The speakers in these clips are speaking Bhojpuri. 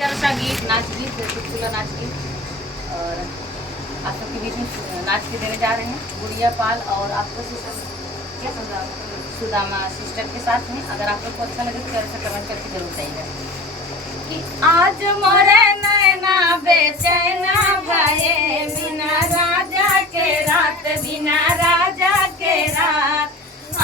सा गीत नाच गीत चुटकुला नाच गीत और आप सबके बीच में नाच के देने जा रहे हैं गुड़िया पाल और आपको क्या सुदामा सिस्टर के साथ में। अगर आप लोग को अच्छा लगे तो प्यार से कमेंट करके जरूर बताइएगा कि आज मोरे नैना बेचैना भये बिना राजा के रात, बिना राजा के रात।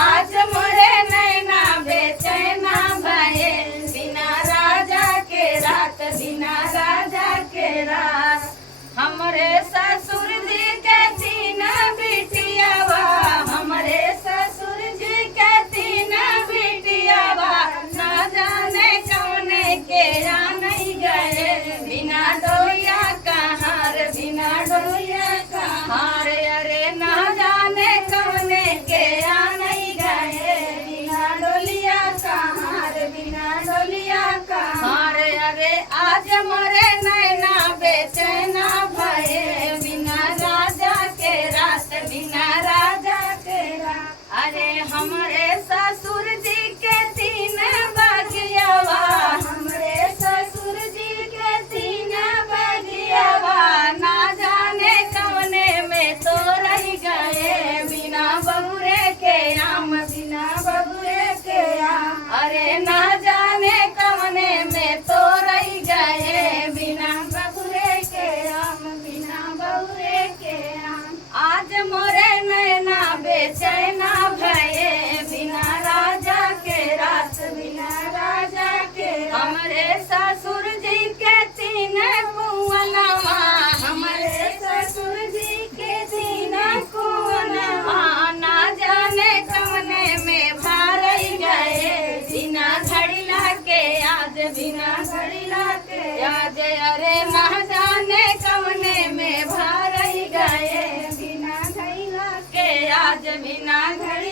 आज मोरे नैना बेचैना भये बिना राजा के रात, बिना राजा के रात। हमरे ससुर जी के तीन बिटियावा, हमरे ससुर जी के तीन बिटियावा, न जाने कौने के आ नहीं गए बिना डोलिया कहार, बिना डोलिया कहार। अरे न जाने कौने के आ नहीं गए बिना डोलिया कहार, बिना डोलिया कहार। अरे आज मोरे नैना बेचैना भये बिना राजा के रात, बिना राजा के रात। अरे हमारे ससुर जी के तीन बगियावा, हमरे ससुर जी के तीन बगियावा, ना जाने कौने में तो रह गए बिना बबुरे के आम, बिना बबुरे के आम। अरे ना जाने कौने में तो रह गए बिना बबुरे के आम, बिना बबुरे के आम। आज मोरे नैना बेचैना भये बिना राजा के रात, बिना राजा के रात। हमरे ससुर जी के तीन कुंवनवा, हमरे ससुर जी के तीन कुंवनवा, ना जाने कौने में भार गए बिना घड़िला के आज, बिना घड़िला के आज। अरे ना जाने कौने में भार गए बिना घड़िला के आज, बिना घड़ी